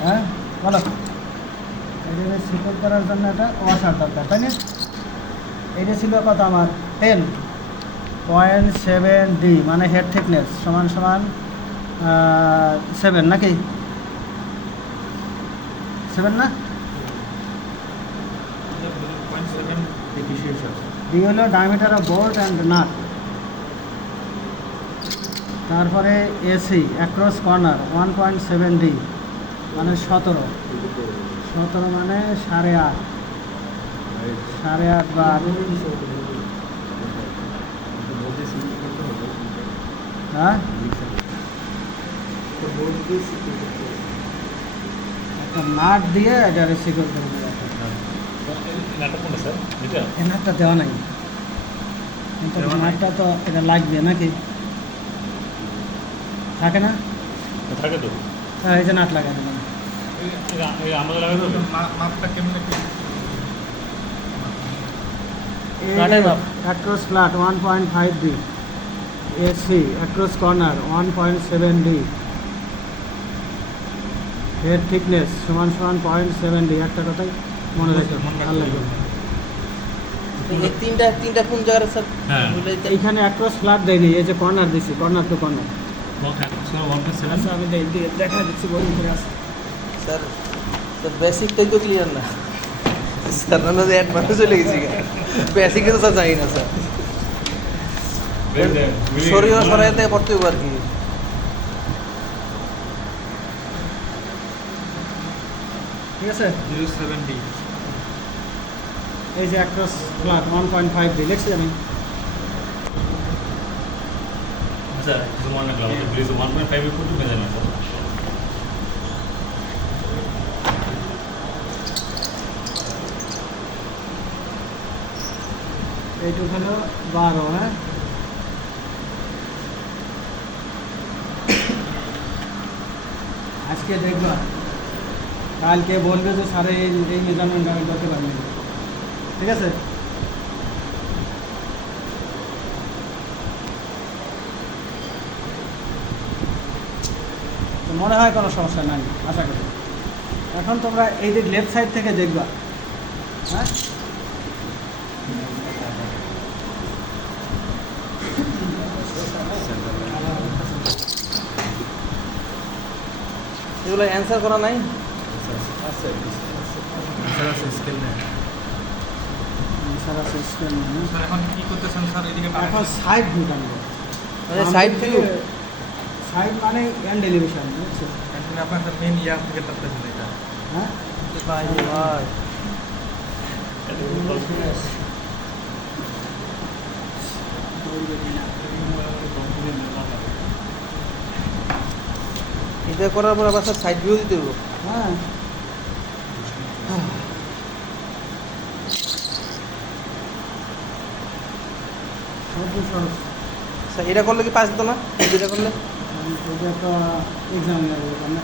হ্যাঁ বলো, এটা শিকল করার জন্য একটা ওয়াশার দরকার, তাই না? এটা ছিল কত আমার 10.7D, মানে হেড থিকনেস সমান সমান 7 নাকি 7 না? ডি হলো diameter of bolt and nut. তারপরে এসি অ্যাক্রস কর্নার 1.7D, মানে 17 মানে 8.5 বা 8। হ্যাঁ, একটা নাট দিয়ে এটা সিকিউর করে দেওয়া। এই নাটটা দেওয়া নাই, কিন্তু নাটটা তো এটা লাগবে নাকি, থাকে না? থাকে তো, হ্যাঁ, এই যে নাট লাগাই দেবেন। আমাদের লাগাই দেবে। মাপটা কেমন? Across flat 1.5D, AC across corner 1.7D, head thickness সমান সমান 0.7D। একটা কথাই মনে রাখো, ভালো লাগবে। এই তিনটা কোন জায়গায় স্যার? হ্যাঁ, এইখানে অ্যাক্রস ফ্ল্যাট দেয়নি, এই যে কর্নার দিছি, কর্নার টু কর্নার। আচ্ছা, আমি দেখা দিচ্ছি, বই ভিতরে আছে। স্যার স্যার বেসিকটাই তো ক্লিয়ার না স্যার, আমরা যে অ্যাডভান্স চলে গেছি, বেসিক তো স্যার জানি না স্যার। শরীর সরাই থেকে পড়তে হবে আর কি। ঠিক আছে, 07D। এই যে অ্যাক্রস ফ্ল্যাট 1.5D লিখছি আমি। আচ্ছা, কিছু মনে রাখলাম, আমাদের ব্রিজ 1.5 এর কত মেজার না স্যার? এইটুক হলো 12, হ্যাঁ। আজকে দেখবা, কালকে বলবে যে স্যার এই মেজারমেন্ট আমি করতে পারবো না। ঠিক আছে, তো মনে হয় কোনো সমস্যা নাই, আশা করি। এখন তোমরা এই যে লেফট সাইড থেকে দেখবা, হ্যাঁ, এগুলো অ্যান্সার করা নাই? এখন কি করতেছেন স্যার? এদিকে এখন সাইড ভিউ টানবো। সাইড ভিউ সাইড মানে এন্ড এলিভেশন, বুঝছো? আপনার স্যার মেন ইয়ার থেকে তাপতেছেন এটা। হ্যাঁ, ভাই ভাই এটা করার পর আবার স্যার সাইড ভিউ দিতে হবে। হ্যাঁ, সবচেয়ে সহজ। স্যার এটা করলে কি পাস দিত না? এটা করলে এটা তো এক্সামিনার ব্যাপার না।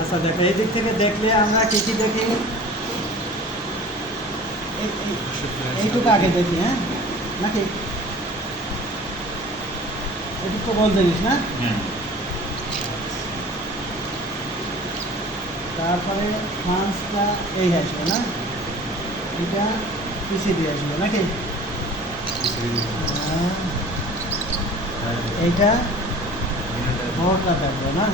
আচ্ছা দেখো, এই দিক থেকে দেখলে আমরা কী কী দেখি, এইটুকু আগে দেখি, হ্যাঁ নাকি? এটুকু তো বল জিনিস না। তারপরে ফ্রান্সটা এই আসবে না, এটা পিছিয়ে দিয়ে আসবে নাকি? এইটা বড়টা দেখবো না,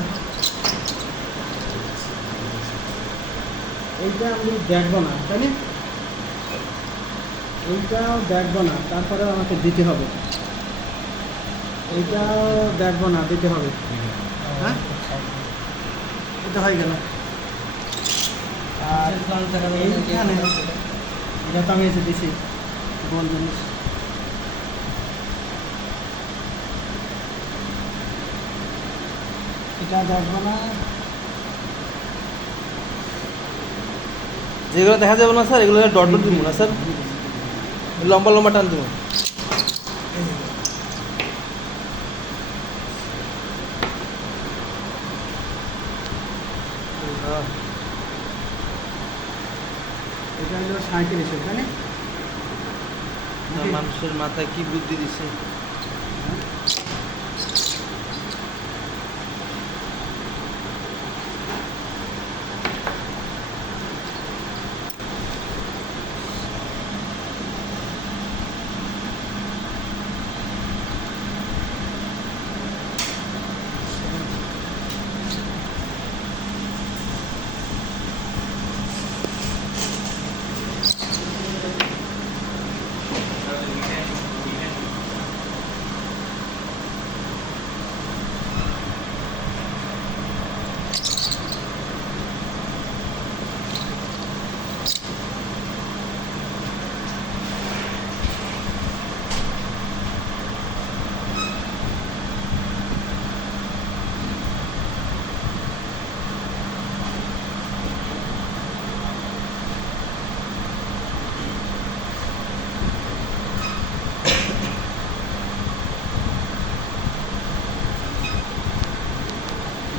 এইটা আমি দেখবো না, তাই না? এইটাও দেখবো না, তারপরে আমাকে দিতে হবে। এইটাও দেখবো না, দিতে হবে। হ্যাঁ, এটা হয়ে গেল। আর এইখানে এটা তো আমি এসে দিছি, গোল জিনিস। এটা দেখবো না, যেগুলো দেখা যাবে না স্যার এগুলো ডট ডট দিব না স্যার, লম্বা লম্বা টান দিব। এটা হলো 37, তাই না? মানুষের মাথায় কি বুদ্ধি দিছে।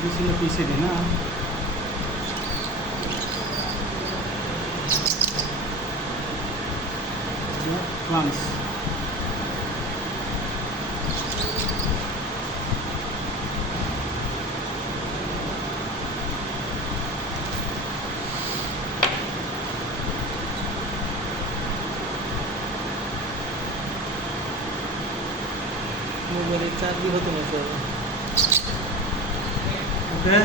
এটা ছিল পিসিডি না, প্লান্স। মোবাইলের চার্জই হতো না স্যার। ওকে,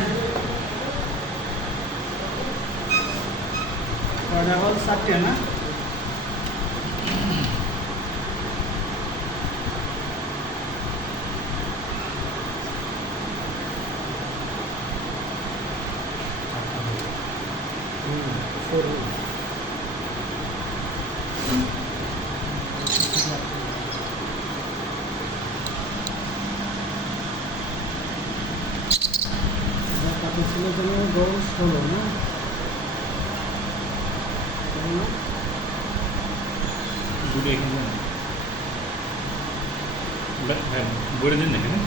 কয়টা হল? 4টে না? কত ছিল যেন? 16 না? দুটো এখানে হ্যাঁ বলে দিন না এখানে।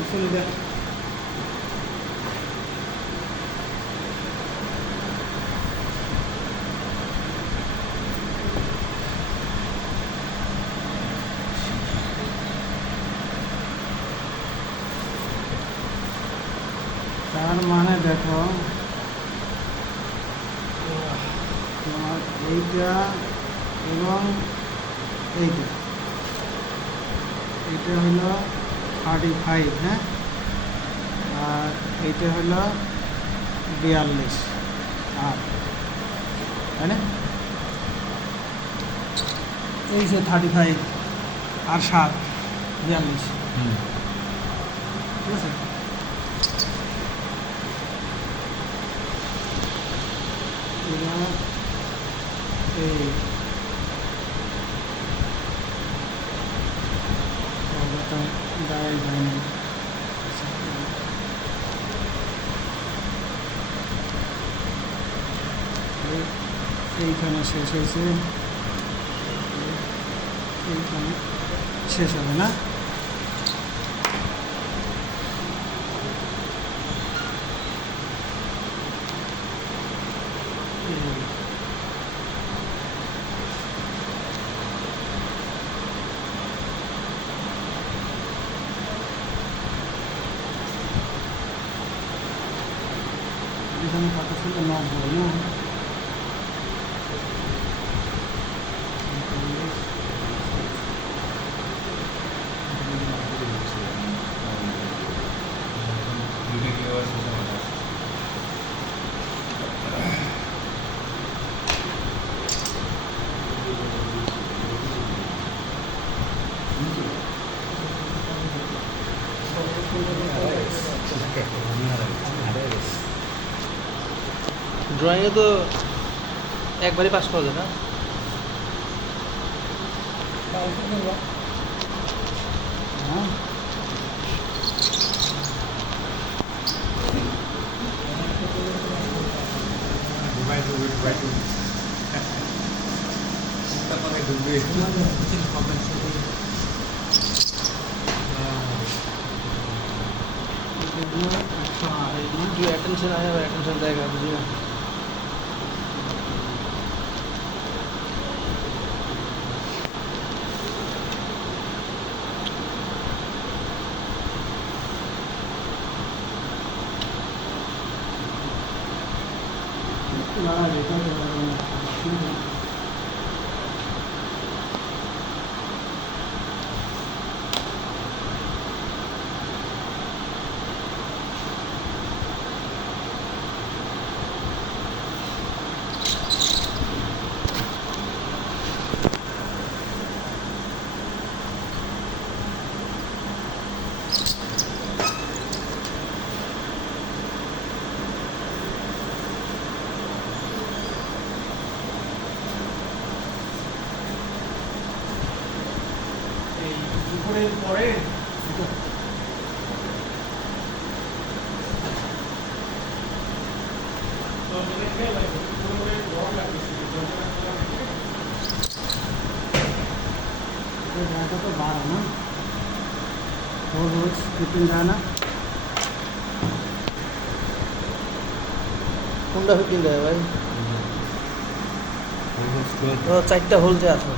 আসলে দেখ, তার মানে দেখো তোমার এইটা এবং এইটা, এটা হলো 35, হ্যাঁ, আর এইটা হলো 42, আর তাই না? এই যে 35 আর 7, 42, ঠিক আছে? এবার এই ডায়াল ডাইনিং এইখানে শেষ হয়েছে, এইখানে শেষ হবে না? এখানে কত ছিল? 90 না? দুটো কি আবার ড্রয়িংয়ে তো একবারই পাস করা যায় না? হ্যাঁ, जो अटेंशन आया वो अटेंशन देगा बुझिए। लड़ा देता है। পুরোপুরি পরে তো বাড়া না রোজ ফিটিং দেয় না কোনটা ফিটিং দেয় ভাই? ও 4টা হোল যে আছে।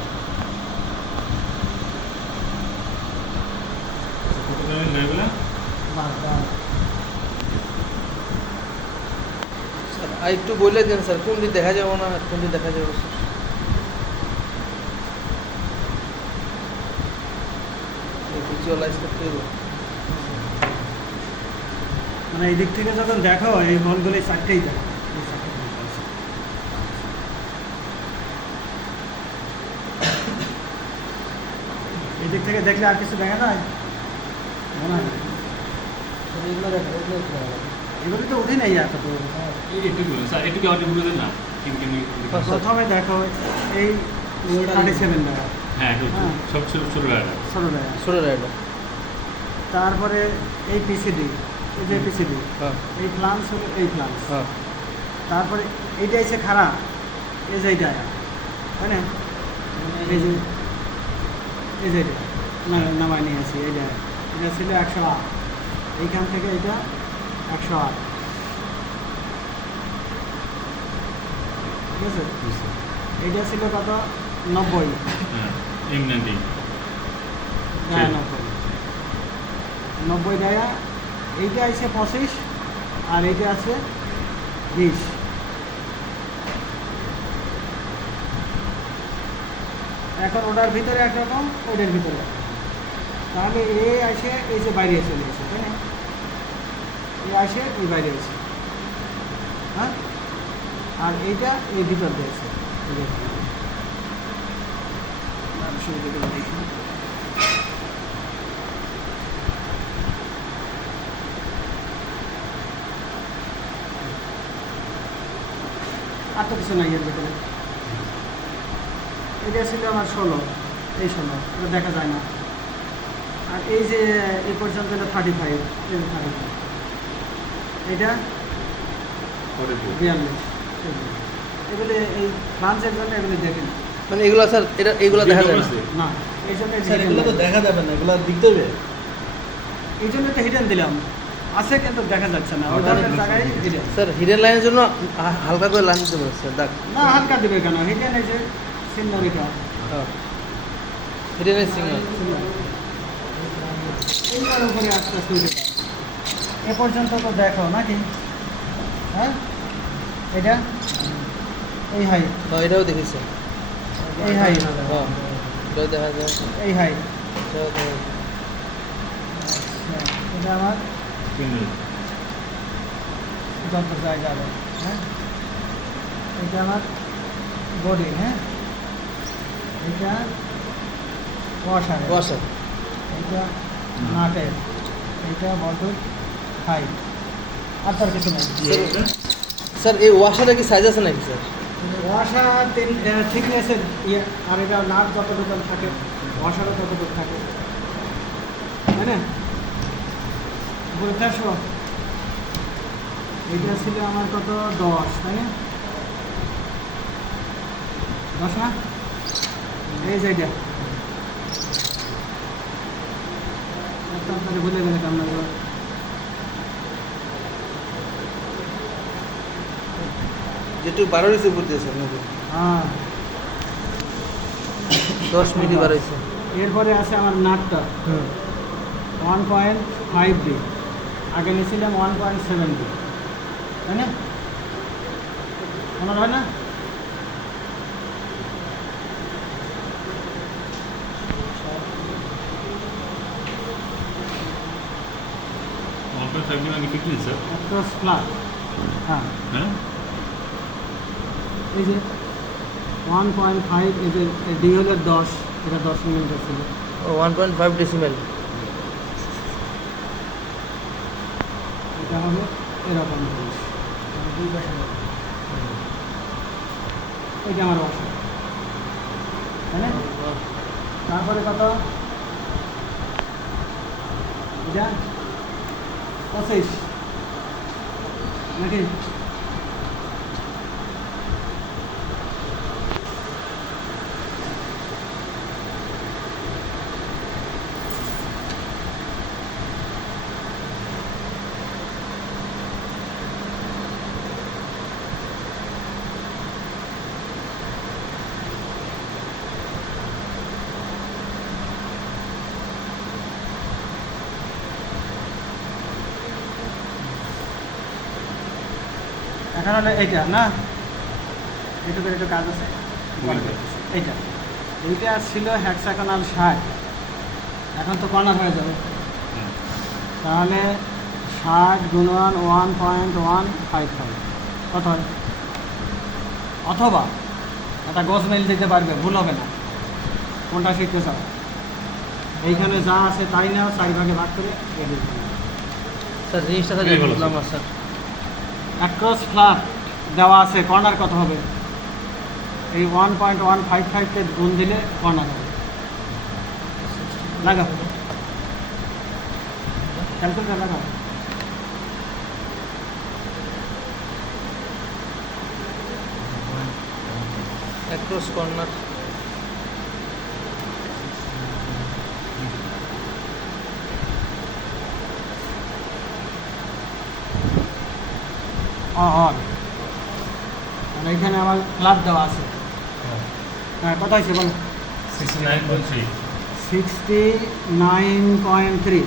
স্যার আর একটু বলে দেন স্যার, কোনটি দেখা যাবে না কোনটি দেখা যাবে স্যার? ভিজুয়ালাইজ করতে হবে। মানে এই দিক থেকে যখন দেখো এই হলগুলো 4টেই দেখো এই দিক থেকে দেখলে আর কিছু দেখা যায় না? এগুলো দেখা এগুলি তো উঠে নেই এত তো। প্রথমে দেখো এই 37 টাকা সব ছোট ছোট টাকা। ষোলো টাকা। ছোটো রাইডার। তারপরে এই পিসিডি, এই যে পিসিডি, হ্যাঁ এই প্লান্স হলো এই প্লান্স। হ্যাঁ তারপরে এইটা এসে খারাপ, এই যে এইটা তাই না? এই যে এই যে এটা নামায় নিয়ে আসি, এইটা এটা ছিল 108, এইখান থেকে এটা 108, ঠিক আছে? এইটা ছিল কত? 90, M90 হ্যাঁ 90 টাকা। এইটা আছে 25 আর এইটা আছে 20। এখন ওটার ভিতরে একরকম, ওইটার ভিতরে তাহলে এ আসে এই যে বাইরে চলে এসে, তাই না? এ আসে এই বাইরে এসে, হ্যাঁ, আর এইটা এই ভিতর দিয়েছে। দেখি আর তো কিছু নাই এর ভিতরে। এটা ছিল আমার 16, এই 16 এটা দেখা যায় না। আর এই যে এই পর্যন্ত এটা 35, এই 35, এটা 42। এগুলো এই ফ্রান্সের জন্য এগুলো দেখেন মানে এগুলো স্যার, এটা এগুলো দেখা যাবে না? না, এই জন্য স্যার এগুলো তো দেখা যাবে না, এগুলো দেখতে হবে। এই জন্য তো হিডেন দিলাম, আছে কিন্তু দেখা যাচ্ছে না। ওই ধরনের জায়গায় হিডেন। স্যার হিডেন লাইনের জন্য হালকা করে লাইন দিতে হবে স্যার, দাগ। না হালকা দেবে কেন? হিডেন এই যে সিনারিটা, হ্যাঁ হিডেনের সিগন্যাল। এইটার উপরে আস্তে আস্তে উঠে যায়। এ পর্যন্ত তো দেখো নাকি? হ্যাঁ, এটা এই হাই, হ্যাঁ এটাও দেখেছি। এই হাই, হ্যাঁ এটাও দেখা যায়, এই হাই। এটাও দেখা যায়। এটা আমার যত জায়গা যাবে, হ্যাঁ। এটা আমার বডি, হ্যাঁ। এটা ওয়াশার, বসা এটা নাটের, এটা বটল হাই, আর তার কিছু নেই। স্যার এই ওয়াশারে কি সাইজ আছে নাকি স্যার? ওয়াশা থিকনেসের ইয়ে, আর এটা নাট যতটুকু থাকে ওয়াশারও ততটুকু থাকে, তাই না? বলতে আসো, এটা ছিল আমার কত? 10, তাই না? 10 না? এই যে এটা আপনাদের বলে গেলে কামনা করো। যেটু 12 হয়েছে বলতেছে আপনাকে, হ্যাঁ, 10 মিলি 12 হয়েছে। এরপরে আছে আমার নাটটা হুম 1.5 ডি, আগে নিয়েছিলাম 1.7 ডি, তাই না? মনে হয় না? স্যার অ্যাক্রস ফ্ল্যাট, হ্যাঁ। হ্যাঁ এই যে 1.5, এই যে ডি হলো 10, এটা 10 মিলিমিটার ছিল। 1.5 ডেসিমেল। এটা হবে এরকম জিনিস, দুই পাশে হবে। এটা আমার বাসা, তাই না? তারপরে কত? এইটা 25 নাকি? এখন হলো এইটা না, এইটুকুর একটু কাজ আছে। এইটা এইটা ছিল হেক্সাগোনাল 60, এখন তো কর্নার হয়ে যাবে। তাহলে 60 গুণন 1.155 কত হয়? অথবা একটা গজ মেল দিতে পারবে, ভুল হবে না। কোনটা শিখতে চাও? এইখানে যা আছে তাই নাও, 4 ভাগে ভাগ করে দিয়ে দিতে হবে। স্যার জিনিসটা স্যার এই বলো, বুঝলাম না স্যার। অ্যাক্রস ফ্ল্যাট দেওয়া আছে, কর্নার কত হবে? এই 1.155কে গুণ দিলে কর্নার হবে। লাগাও, ক্যালকুলেটার লাগাও। অ্যাক্রস কর্নার আর এইখানে আমার ফ্ল্যাট দেওয়া আছে। হ্যাঁ, কত হয়েছে বলো? 69.3 69.3।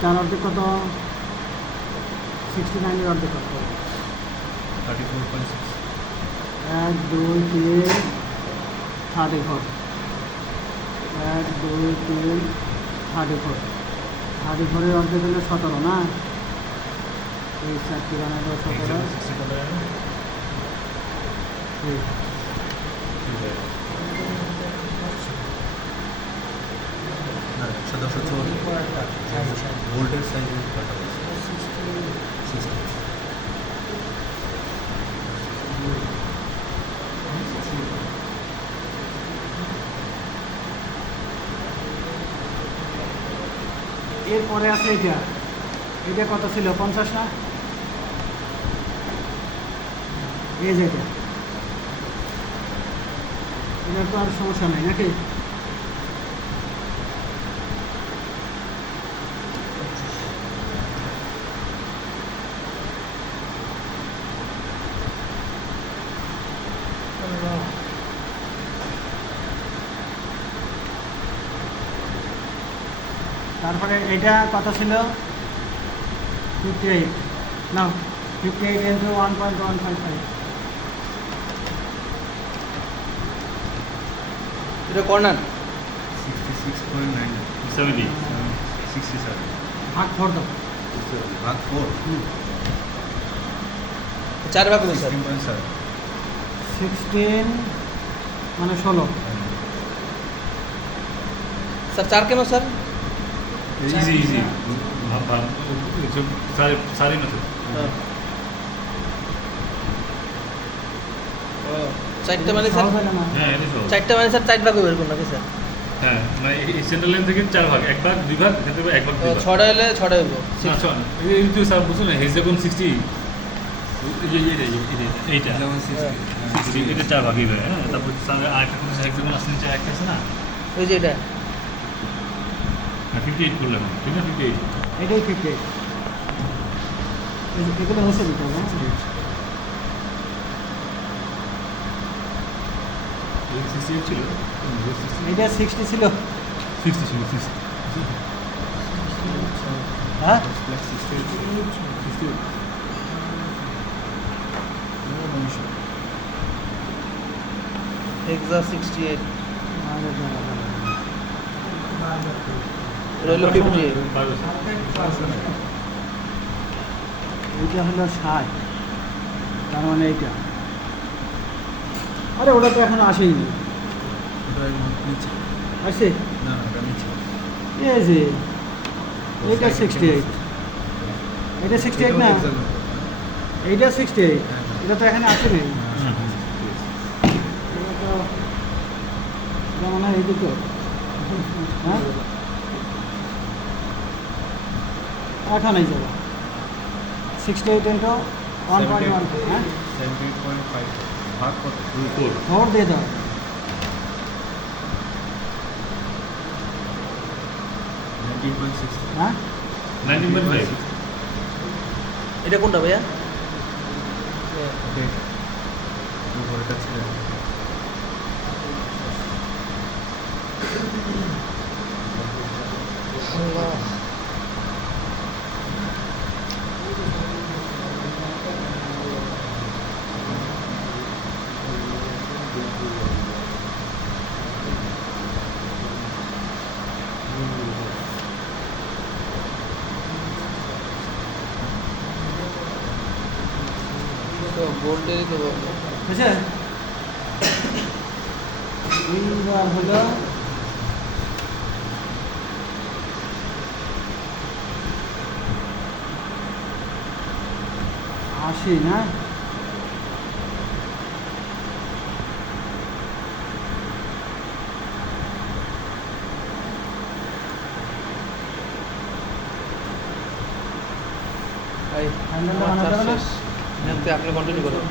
তার অর্ধেক কত? 69-এর অর্ধেক কত? 34.6 1 2 3 34। 1 2 3 34। 34-এর অর্ধেক হলো 17 না? এই 4 বানাবো 17। ঠিক। ভোল্টের সাইজ এরপরে আছে এটা, এটা কত ছিল? 50 না? এই যে এটা, এটা তো আর সমস্যা নেই নাকি? তারপরে এটা কত ছিল? 58 না, 58 ইন্টু 1.155। এটা কর্নার 66.9 70 67 ভাগ 4 দাও। ভাগ 4 4 ভাগ হবে স্যার। 16.7 16 মানে 16। স্যার 4 কেন স্যার? इजी इजी जो सारे मेथड চারটা মানে স্যার, সহজ হলো না? হ্যাঁ এটা সহজ। চারটা মানে স্যার 4 ভাগ হবে এরকম নাকি স্যার? হ্যাঁ মানে এই সেন্ট্রাল লাইন থেকে 4 ভাগ, 1 ভাগ 2 ভাগ, ক্ষেত্রে 1 ভাগ 2 ভাগ। 6টা হলে 6টা হইব। না চল এই তো স্যার বুঝছো না, হেক্সাগন 60 এইটা এটা 4 ভাগই হয়। হ্যাঁ, তারপর সঙ্গে আরেকটা কোনো হেক্সাগন আছে, নিচে একটা আছে না, ওই যে এটা 58 করলাম ঠিক না? 58 এটাই 58। এগুলো মুছে দিতে হবে। এই 68 ছিল, এটা 60 ছিল। 60 ছিল 60 হ্যাঁ, এক্সা 68 আরে দাঁড়া, দাঁড়া। এটা হলো 58। এইটা হলো 60, তার মানে এইটা। আরে ওটা তো এখনো আসেনি। নিচে আসছে? না ওটা নিচে এই যে এইটা 68, এটা 68 না? এইটা 68, এটা তো এখানে আসেনি। এটা তো যেমন হয় এইদিকে। হ্যাঁ, এখন এই যাবে 68 ইন্টু 1.1 হ্যাঁ 78.5 ভাগ কত 4 4 দিয়ে দাও 19.6 হ্যাঁ 19.5 এটা কোনটা ভাইয়া? ওকে উপরেটা ছিল ভোল্টেজই তো বলবো। বুঝছে এইবার হলো আশি না ভাই ফাইনাল আমার বানাতে চার্জ হবে না শেষ। আপনি কন্টিনিউ করুন।